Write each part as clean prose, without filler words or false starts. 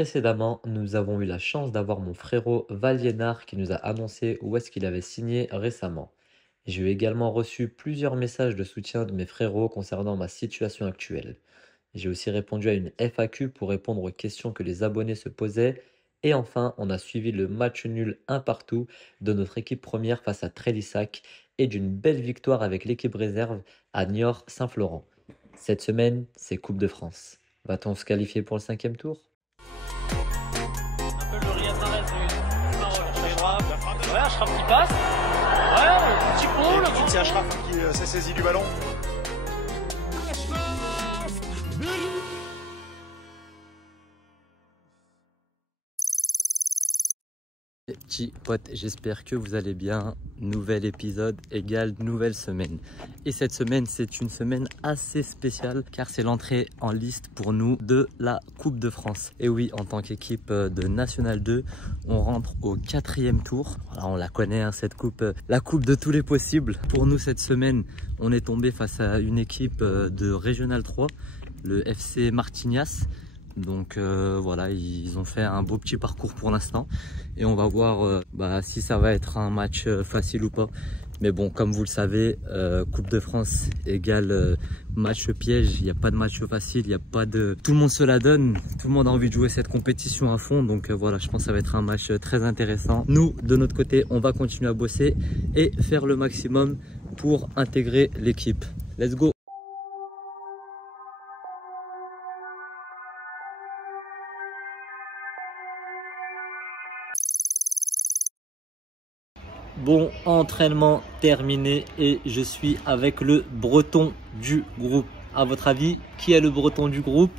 Précédemment, nous avons eu la chance d'avoir mon frérot Valiénard qui nous a annoncé où est-ce qu'il avait signé récemment. J'ai eu également reçu plusieurs messages de soutien de mes frérots concernant ma situation actuelle. J'ai aussi répondu à une FAQ pour répondre aux questions que les abonnés se posaient. Et enfin, on a suivi le match nul un partout de notre équipe première face à Trélissac et d'une belle victoire avec l'équipe réserve à Niort-Saint-Florent. Cette semaine, c'est Coupe de France. Va-t-on se qualifier pour le 5e tour? Un peu le Riyad Mahrez, le droit. Ouais, Achraf qui passe. Ouais, le petit pont, le petit. C'est Achraf qui s'est saisi du ballon. Les petits potes, j'espère que vous allez bien. Nouvel épisode égale nouvelle semaine. Et cette semaine, c'est une semaine assez spéciale car c'est l'entrée en liste pour nous de la Coupe de France. Et oui, en tant qu'équipe de National 2, on rentre au 4e tour. Voilà, on la connaît, hein, cette coupe, la coupe de tous les possibles. Pour nous, cette semaine, on est tombé face à une équipe de Régional 3, le FC Martignas. Donc voilà, ils ont fait un beau petit parcours pour l'instant et on va voir si ça va être un match facile ou pas. Mais bon, comme vous le savez, Coupe de France égale match piège. Il n'y a pas de match facile, il n'y a pas de... Tout le monde se la donne, tout le monde a envie de jouer cette compétition à fond. Donc voilà, je pense que ça va être un match très intéressant. Nous, de notre côté, on va continuer à bosser et faire le maximum pour intégrer l'équipe. Let's go! Bon, entraînement terminé et je suis avec le breton du groupe. À votre avis, qui est le breton du groupe?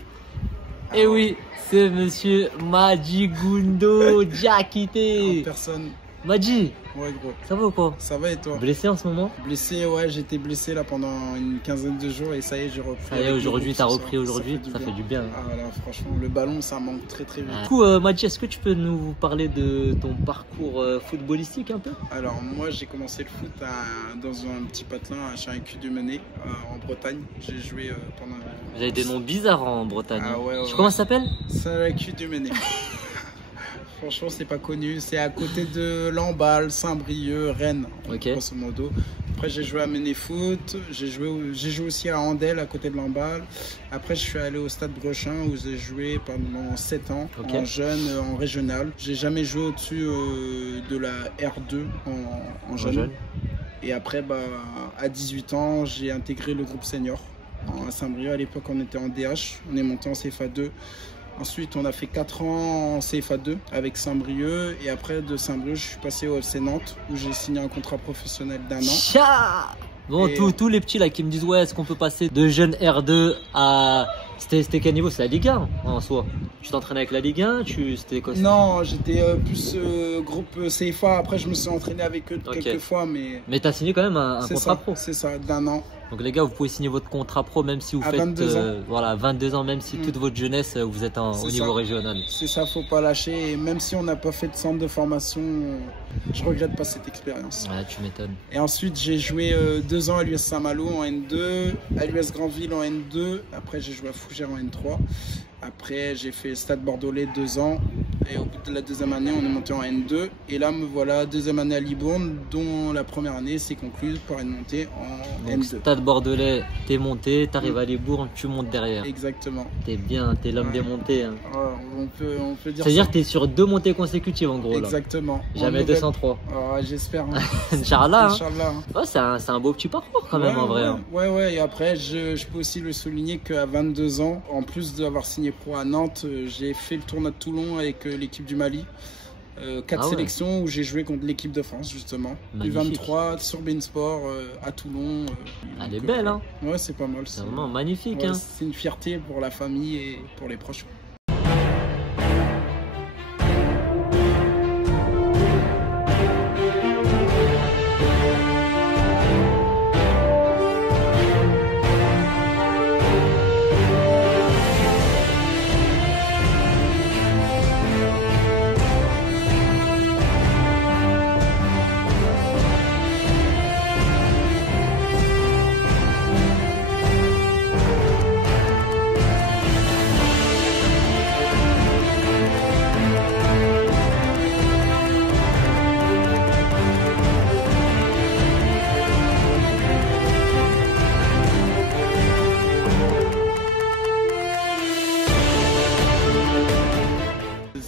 Eh oui, c'est monsieur Madjigundo Diakité. Personne. Madji, Ouais, gros. ça va ou quoi? Ça va et toi? Blessé en ce moment? Blessé, ouais, j'étais blessé là pendant une quinzaine de jours et ça y est, j'ai repris. Ça y est, avec aujourd'hui, le t'as groupe, repris aujourd'hui, ça bien. fait du bien. Ah voilà, franchement, le ballon, ça manque très vite. Du coup, Madji, est-ce que tu peux nous parler de ton parcours footballistique un peu? Alors, moi, j'ai commencé le foot dans un petit patelin à Charincu du Menet, en Bretagne. J'ai joué pendant. Vous avez des noms bizarres en Bretagne. Ah ouais, ouais, Comment ça s'appelle? Charincu du Menet. Franchement, c'est pas connu. C'est à côté de Lamballe, Saint-Brieuc, Rennes, grosso modo. Après, j'ai joué à Ménéfoot. J'ai joué aussi à Andel, à côté de Lamballe. Après, je suis allé au Stade Brechin où j'ai joué pendant 7 ans, en jeune, en régional. J'ai jamais joué au-dessus de la R2 en jeune. Et après, à 18 ans, j'ai intégré le groupe senior à Saint-Brieuc. À l'époque, on était en DH. On est monté en CFA2. Ensuite, on a fait 4 ans en CFA2 avec Saint-Brieuc. Et après, de Saint-Brieuc, je suis passé au FC Nantes où j'ai signé un contrat professionnel d'1 an. Bon, tous les petits là qui me disent ouais, est-ce qu'on peut passer de jeune R2 à... C'était quel niveau? C'est la Ligue 1 en soi. Tu t'entraînais avec la Ligue 1? C'était quoi? Non, j'étais plus groupe CFA. Après, je me suis entraîné avec eux quelques fois. Mais t'as signé quand même un contrat pro? C'est ça, d'1 an. Donc les gars, vous pouvez signer votre contrat pro même si vous faites 22 ans. Voilà, 22 ans, même si toute votre jeunesse vous êtes au niveau régional. C'est ça, faut pas lâcher. Et même si on n'a pas fait de centre de formation, je regrette pas cette expérience. Ouais, tu m'étonnes. Et ensuite, j'ai joué 2 ans à l'US Saint-Malo en N2, à l'US Grandville en N2. Après, j'ai joué à Fougères en N3. Après, j'ai fait Stade Bordelais 2 ans. Et au bout de la 2e année, on est monté en N2. Et là, me voilà 2e année à Libourne, dont la première année s'est conclue par une montée en Donc, N2. Stade Bordelais, t'es monté, t'arrives à Libourne, tu montes derrière. Exactement. T'es bien, t'es l'homme des montées. Hein. On peut dire ça. C'est-à-dire que t'es sur 2 montées consécutives en gros. Exactement. Là. Jamais 203. J'espère. Hein. Inch'Allah. Inch'Allah. Ouais, c'est un beau petit parcours quand même en vrai. Ouais. Et après, je peux aussi le souligner qu'à 22 ans, en plus d'avoir signé pro à Nantes, j'ai fait le tournoi de Toulon avec l'équipe du Mali. 4 sélections où j'ai joué contre l'équipe de France justement. U23 sur Beansport à Toulon. Elle est belle hein. Ouais, c'est pas mal. C'est vraiment magnifique hein. C'est une fierté pour la famille et pour les proches.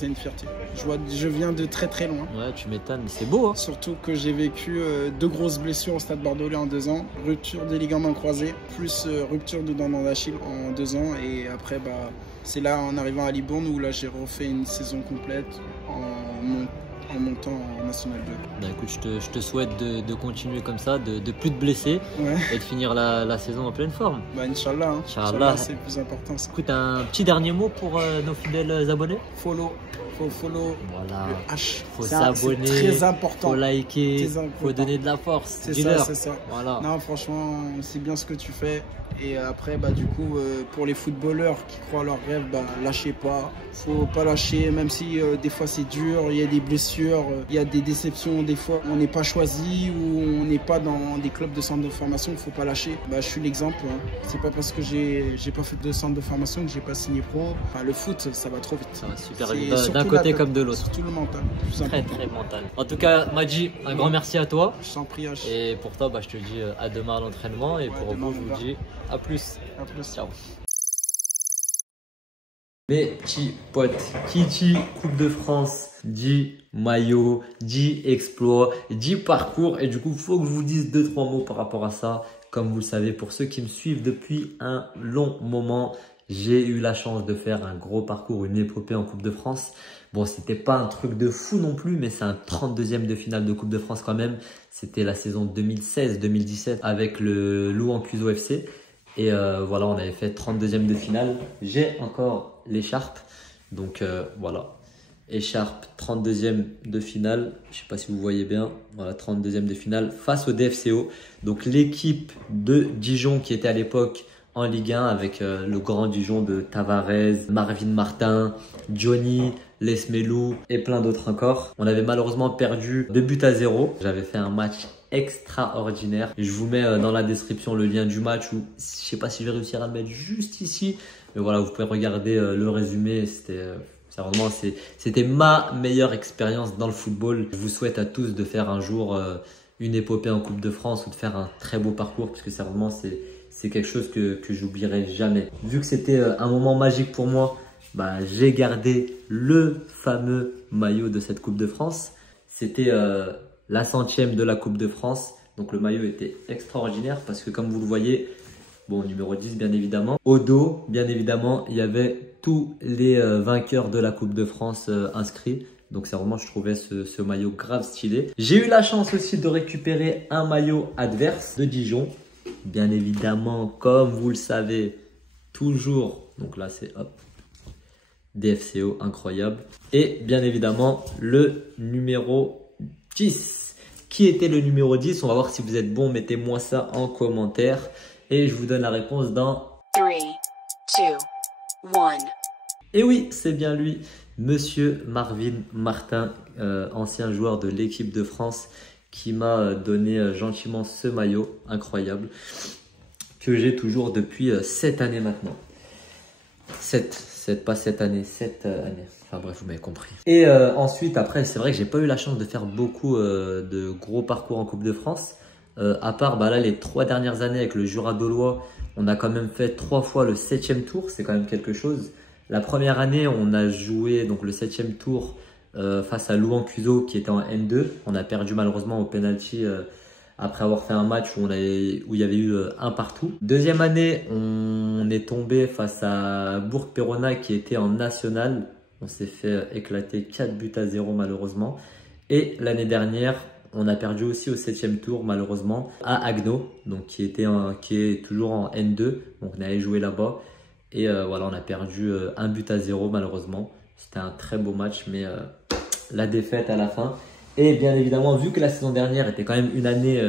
c'était une fierté. Je viens de très très loin. Ouais, tu m'étonnes, c'est beau. Hein. Surtout que j'ai vécu 2 grosses blessures au Stade Bordelais en 2 ans. Rupture des ligaments croisés, plus rupture de tendon d'Achille en 2 ans. Et après, c'est là, en arrivant à Libourne, où là j'ai refait une saison complète en montant en National 2. Bah écoute, je te souhaite de continuer comme ça, de plus te blesser et de finir la saison en pleine forme. Bah Inch'Allah, hein. Inch'Allah, c'est le plus important. Ça. Écoute, un petit dernier mot pour nos fidèles abonnés. Faut follow voilà. Le H. Faut s'abonner, c'est très important. Faut liker, faut donner de la force. C'est ça. Voilà. Non, franchement, c'est bien ce que tu fais. Et après, du coup, pour les footballeurs qui croient à leurs rêves, lâchez pas. Faut pas lâcher, même si des fois c'est dur, il y a des blessures, il y a des déceptions, des fois on n'est pas choisi ou on n'est pas dans des clubs de centre de formation, faut pas lâcher. Je suis l'exemple. Hein. C'est pas parce que j'ai pas fait de centre de formation que j'ai pas signé pro. Enfin, le foot, ça va trop vite. Ça va super vite, d'un côté comme de l'autre. Surtout le mental. Très mental. En tout cas, Madji, un grand merci à toi. Je t'en prie, H. Et pour toi, je te dis à demain à l'entraînement. Et pour vous, je vous dis à plus. À plus. Ciao. Mes petits potes, qui dit Coupe de France, dit maillot, dit exploit, dit parcours. Et du coup, il faut que je vous dise 2-3 mots par rapport à ça. Comme vous le savez, pour ceux qui me suivent depuis un long moment, j'ai eu la chance de faire un gros parcours, une épopée en Coupe de France. Bon, c'était pas un truc de fou non plus, mais c'est un 32e de finale de Coupe de France quand même. C'était la saison 2016-2017 avec le Louan Cuiseaux FC. Et voilà, on avait fait 32e de finale. J'ai encore l'écharpe. Donc voilà, écharpe 32e de finale. Je sais pas si vous voyez bien. Voilà, 32e de finale face au DFCO. Donc l'équipe de Dijon qui était à l'époque en Ligue 1 avec le grand Dijon de Tavares, Marvin Martin, Johnny, Lesmelou et plein d'autres encore. On avait malheureusement perdu 2-0. J'avais fait un match extraordinaire. Je vous mets dans la description le lien du match où je sais pas si je vais réussir à le mettre juste ici. Mais voilà, vous pouvez regarder le résumé. C'était ma meilleure expérience dans le football. Je vous souhaite à tous de faire un jour une épopée en Coupe de France ou de faire un très beau parcours parce que sérieusement, c'est quelque chose que j'oublierai jamais. Vu que c'était un moment magique pour moi, j'ai gardé le fameux maillot de cette Coupe de France. C'était la 100e de la Coupe de France. Donc le maillot était extraordinaire parce que comme vous le voyez, bon, numéro 10 bien évidemment. Au dos, bien évidemment, il y avait tous les vainqueurs de la Coupe de France inscrits. Donc c'est vraiment, je trouvais ce maillot grave stylé. J'ai eu la chance aussi de récupérer un maillot adverse de Dijon. Bien évidemment, comme vous le savez, toujours. Donc là, c'est hop, DFCO, incroyable. Et bien évidemment, le numéro 10. Qui était le numéro 10? On va voir si vous êtes bon. Mettez-moi ça en commentaire. Et je vous donne la réponse dans 3, 2, 1. Et oui, c'est bien lui, Monsieur Marvin Martin, ancien joueur de l'équipe de France, qui m'a donné gentiment ce maillot incroyable que j'ai toujours depuis 7 années maintenant. 7, pas 7 années, 7 années. Enfin bref, vous m'avez compris. Et ensuite, après, c'est vrai que j'ai pas eu la chance de faire beaucoup de gros parcours en Coupe de France. À part là, les 3 dernières années avec le Jura Dolois, on a quand même fait 3 fois le 7e tour. C'est quand même quelque chose. La première année, on a joué donc le 7e tour face à Louan Cuiseaux qui était en N2. On a perdu malheureusement au penalty après avoir fait un match où il y avait eu un partout. Deuxième année, on est tombé face à Bourg-Péronnac qui était en national. On s'est fait éclater 4-0 malheureusement. Et l'année dernière, on a perdu aussi au 7e tour malheureusement à Agno, donc qui est toujours en N2. Donc on allait jouer là-bas. Et voilà, on a perdu 1-0 malheureusement. C'était un très beau match, mais la défaite à la fin. Et bien évidemment, vu que la saison dernière était quand même une année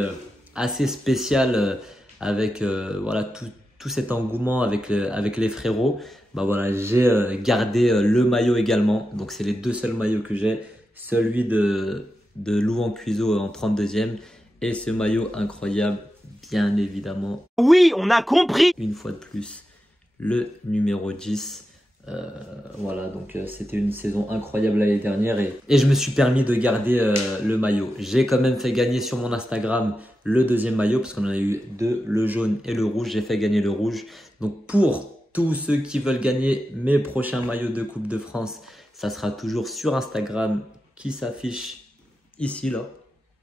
assez spéciale avec voilà, tout cet engouement avec les frérots, voilà, j'ai gardé le maillot également. Donc c'est les 2 seuls maillots que j'ai. Celui de Louan Cuiseaux en 32e et ce maillot incroyable, bien évidemment. Oui, on a compris. Une fois de plus, le numéro 10. Voilà, donc c'était une saison incroyable l'année dernière et je me suis permis de garder le maillot. J'ai quand même fait gagner sur mon Instagram le 2e maillot parce qu'on en a eu 2, le jaune et le rouge. J'ai fait gagner le rouge. Donc pour tous ceux qui veulent gagner mes prochains maillots de Coupe de France, ça sera toujours sur Instagram qui s'affiche ici, là.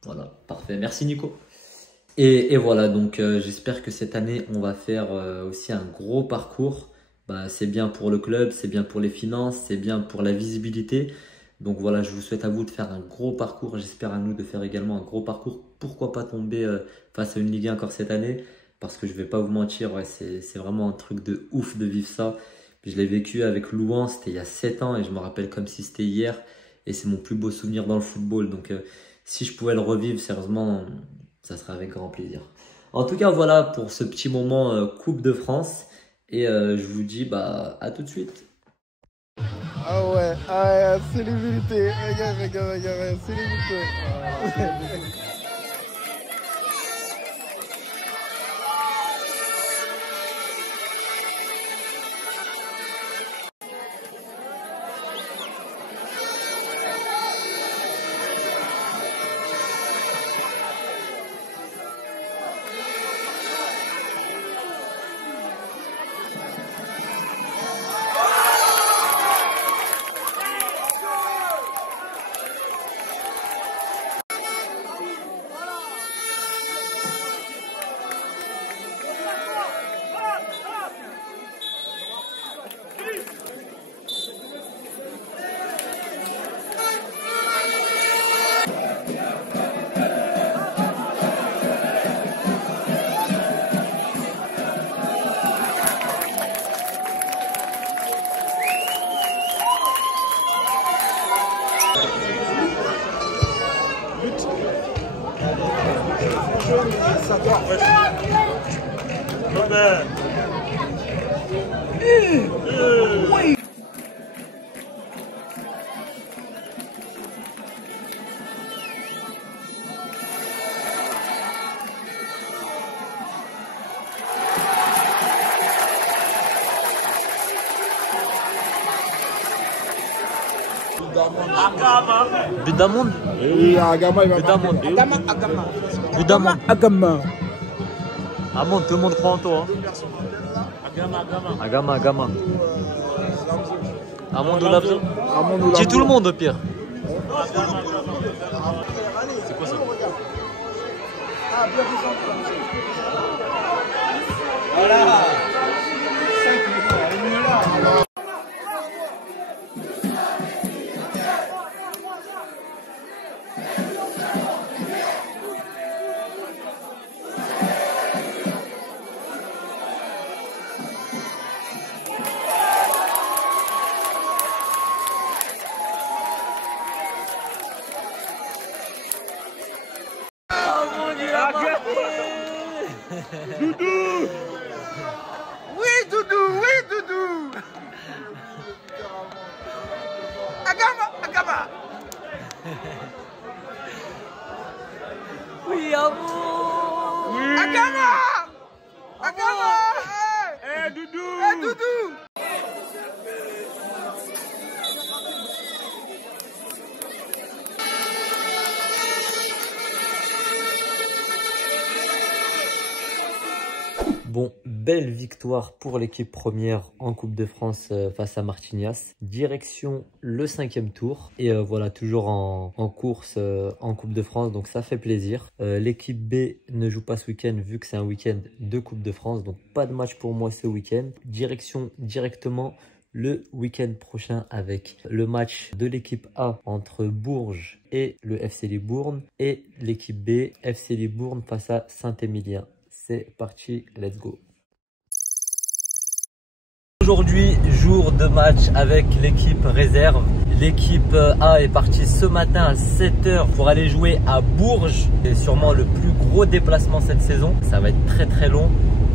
Voilà, parfait. Merci Nico. Et voilà, donc j'espère que cette année, on va faire aussi un gros parcours. Bah, c'est bien pour le club, c'est bien pour les finances, c'est bien pour la visibilité. Donc voilà, je vous souhaite à vous de faire un gros parcours. J'espère à nous de faire également un gros parcours. Pourquoi pas tomber face à une Ligue 1 encore cette année? Parce que je vais pas vous mentir, ouais, c'est vraiment un truc de ouf de vivre ça. Puis je l'ai vécu avec Louan, c'était il y a 7 ans et je me rappelle comme si c'était hier. Et c'est mon plus beau souvenir dans le football. Donc si je pouvais le revivre, sérieusement, ça serait avec grand plaisir. En tout cas, voilà pour ce petit moment Coupe de France. Et je vous dis bah, à tout de suite. Ah ouais, célébrité. Regarde, célébrité. But d'Amond. Et Agama, il va Agama. Amond, tout le monde croit en toi. Agama. Amond ou Labzo. Dis tout le monde au pire. C'est quoi ça? Voilà. Doudou! Oui, Doudou! Agama! Oui, amour! Oui! Agama! Eh, Doudou! Bon, belle victoire pour l'équipe première en Coupe de France face à Martignas. Direction le 5e tour. Et voilà, toujours en course en Coupe de France, donc ça fait plaisir. L'équipe B ne joue pas ce week-end vu que c'est un week-end de Coupe de France. Donc pas de match pour moi ce week-end. Direction directement le week-end prochain avec le match de l'équipe A entre Bourges et le FC Libourne. Et l'équipe B, FC Libourne face à Saint-Émilion. C'est parti, let's go. Aujourd'hui, jour de match avec l'équipe réserve. L'équipe A est partie ce matin à 7 h pour aller jouer à Bourges. C'est sûrement le plus gros déplacement cette saison. Ça va être très long.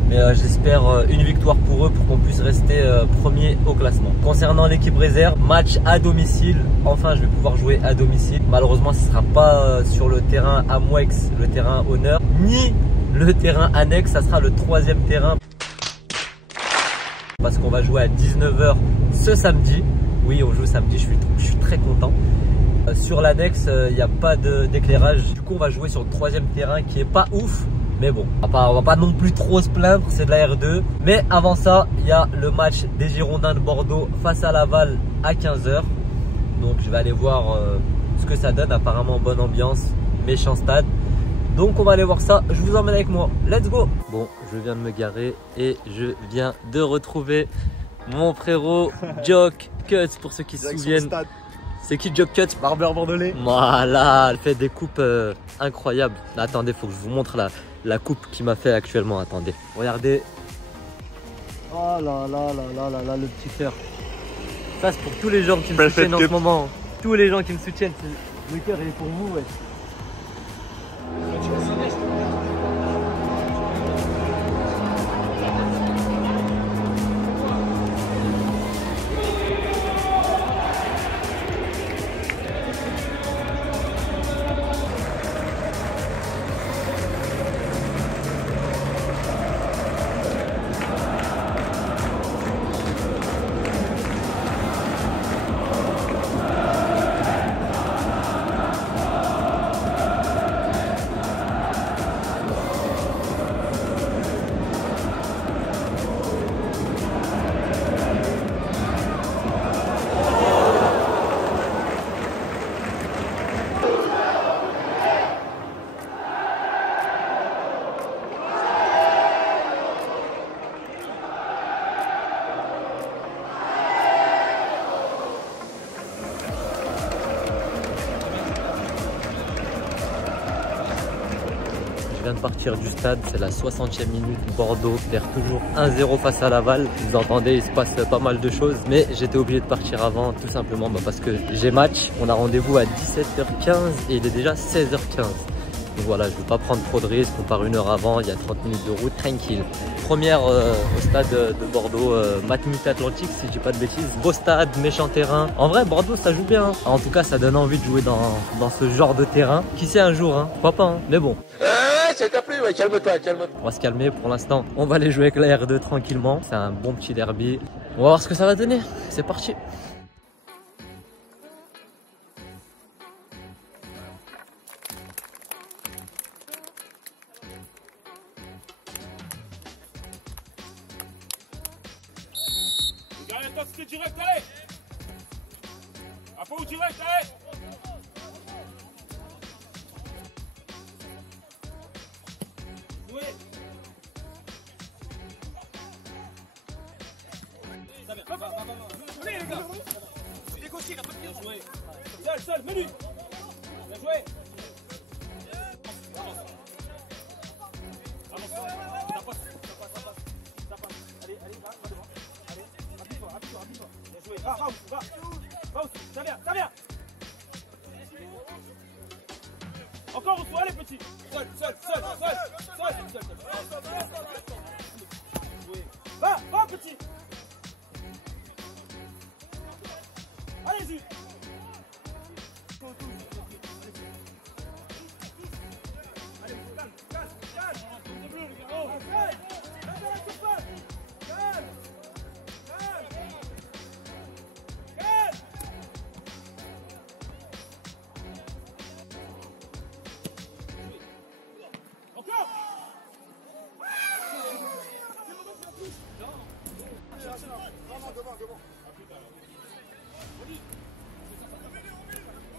Mais j'espère une victoire pour eux pour qu'on puisse rester premier au classement. Concernant l'équipe réserve, match à domicile. Enfin, je vais pouvoir jouer à domicile. Malheureusement, ce ne sera pas sur le terrain Amwex, le terrain honneur, ni le terrain annexe. Ça sera le 3e terrain. Parce qu'on va jouer à 19 h ce samedi. Oui, on joue samedi, je suis très content. Sur l'annexe, il n'y a pas d'éclairage. Du coup, on va jouer sur le 3e terrain qui est pas ouf. Mais bon, on va pas non plus trop se plaindre, c'est de la R2. Mais avant ça, il y a le match des Girondins de Bordeaux face à Laval à 15 h. Donc je vais aller voir ce que ça donne. Apparemment bonne ambiance, méchant stade. Donc on va aller voir ça, je vous emmène avec moi, let's go. Bon, je viens de me garer et je viens de retrouver mon frérot Jock Cuts, pour ceux qui se souviennent. C'est qui Jock Cuts? Barbeur bordelais. Voilà, elle fait des coupes incroyables. Là, attendez, faut que je vous montre la coupe qu'il m'a fait actuellement, attendez. Regardez. Oh là là là là là là, le petit cœur. Ça c'est pour tous les gens qui me soutiennent en ce moment. Tous les gens qui me soutiennent, le cœur est pour vous, ouais. Je viens de partir du stade, c'est la 60e minute. Bordeaux perd toujours 1-0 face à Laval. Vous entendez, il se passe pas mal de choses, mais j'étais obligé de partir avant, tout simplement parce que j'ai match. On a rendez-vous à 17h15 et il est déjà 16h15. Donc voilà, je ne veux pas prendre trop de risques. On part 1 heure avant, il y a 30 minutes de route, tranquille. Première au stade de Bordeaux, Matmut Atlantique, si je dis pas de bêtises. Beau stade, méchant terrain. En vrai, Bordeaux, ça joue bien. Hein. En tout cas, ça donne envie de jouer dans ce genre de terrain. Qui sait un jour, hein. Pourquoi pas, hein. Mais bon. Ouais, calme-toi, calme-toi. On va se calmer pour l'instant. On va aller jouer avec la R2 tranquillement. C'est un bon petit derby. On va voir ce que ça va donner. C'est parti. Intensité directe, allez. Afro direct, allez. Jouez. Ça vient. Allez les gars. Négocier, il a pas de tir. Jouez. Seul, menu. Bien joué. Ça vient. Encore une fois, allez petit. Seul. Va petit. Allez-y. Allez, calme. C'est bleu, les gars.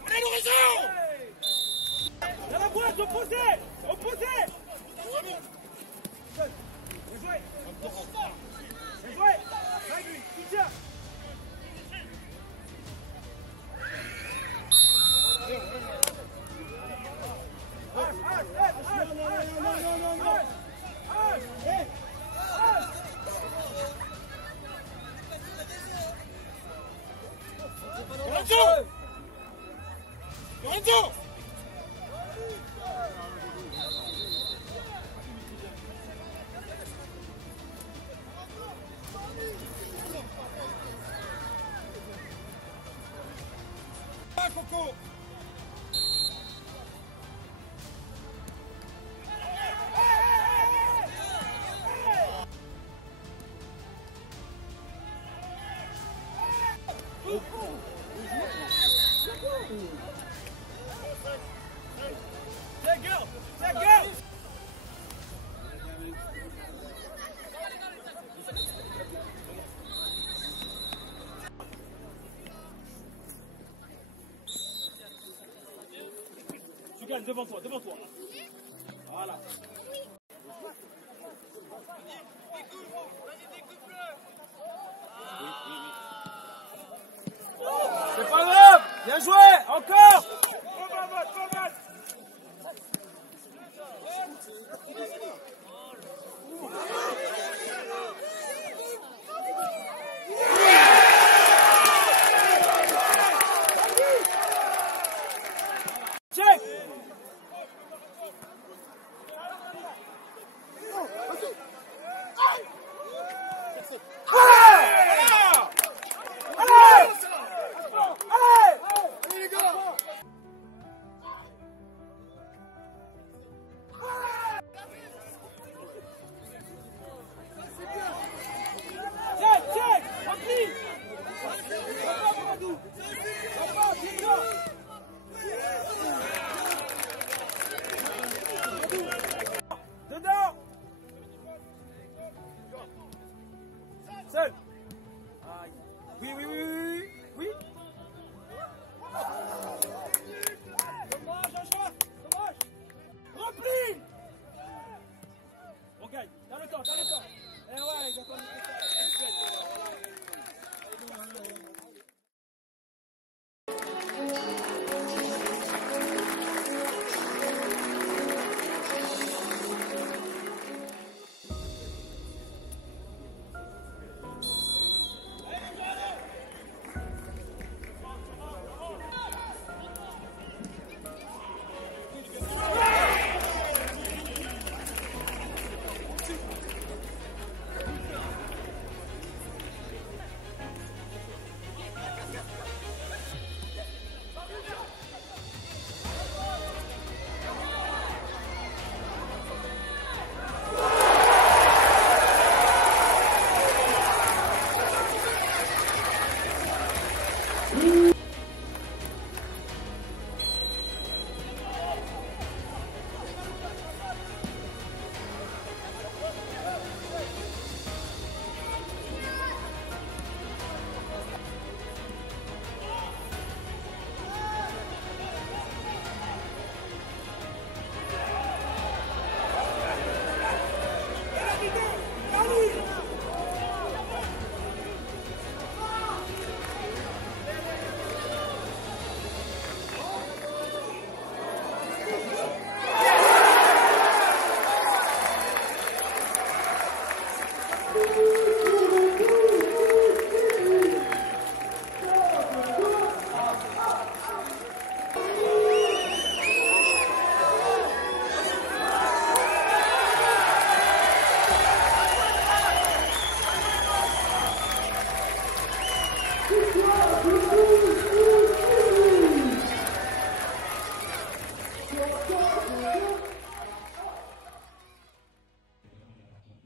Allez l'horizon. Dans la boîte, opposé. Bien joué. Avec lui, tiens. Lorenzo! Ah, Coco! Rennes, devant toi, devant toi. Voilà. C'est pas grave, bien joué, encore. Check. Dedans. Seul. Aïe. Oui, oui, oui, oui, oui. Dommage, Joshua. Dommage. Repli. On gagne. T'as le temps, t'as le temps. Eh ouais, ils ont pas mis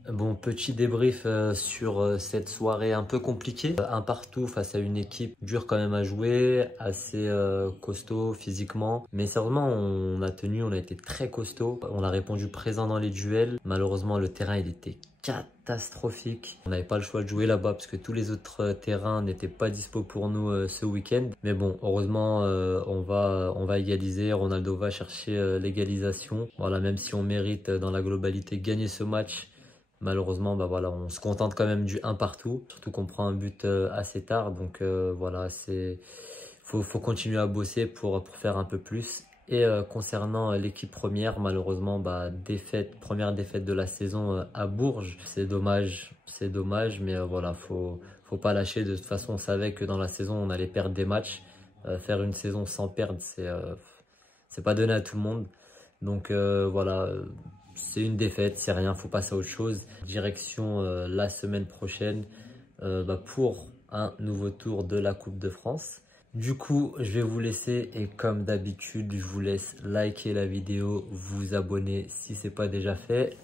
Bon, petit débrief sur cette soirée un peu compliquée. Un partout face à une équipe dure quand même à jouer, assez costaud physiquement. Mais sérieusement, on a tenu, on a été très costaud. On a répondu présent dans les duels. Malheureusement, le terrain, il était catastrophique. On n'avait pas le choix de jouer là-bas parce que tous les autres terrains n'étaient pas dispo pour nous ce week-end. Mais bon, heureusement, on va égaliser. Ronaldo va chercher l'égalisation. Voilà, même si on mérite dans la globalité gagner ce match. Malheureusement, bah voilà, on se contente quand même du 1 partout. Surtout qu'on prend un but assez tard. Donc voilà, faut continuer à bosser pour faire un peu plus. Et concernant l'équipe première, malheureusement, bah, première défaite de la saison à Bourges. C'est dommage, mais voilà, faut pas lâcher. De toute façon, on savait que dans la saison, on allait perdre des matchs. Faire une saison sans perdre, c'est pas donné à tout le monde. Donc voilà, c'est une défaite, c'est rien, faut passer à autre chose. Direction la semaine prochaine pour un nouveau tour de la Coupe de France. Du coup, je vais vous laisser et comme d'habitude, je vous laisse liker la vidéo, vous abonner si ce n'est pas déjà fait.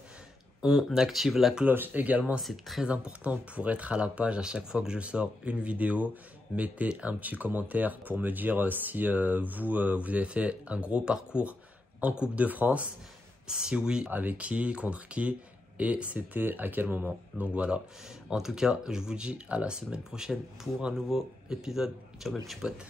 On active la cloche également, c'est très important pour être à la page à chaque fois que je sors une vidéo. Mettez un petit commentaire pour me dire si vous avez fait un gros parcours en Coupe de France. Si oui, avec qui, contre qui et c'était à quel moment. Donc voilà. En tout cas, je vous dis à la semaine prochaine pour un nouveau épisode. Ciao mes petits potes.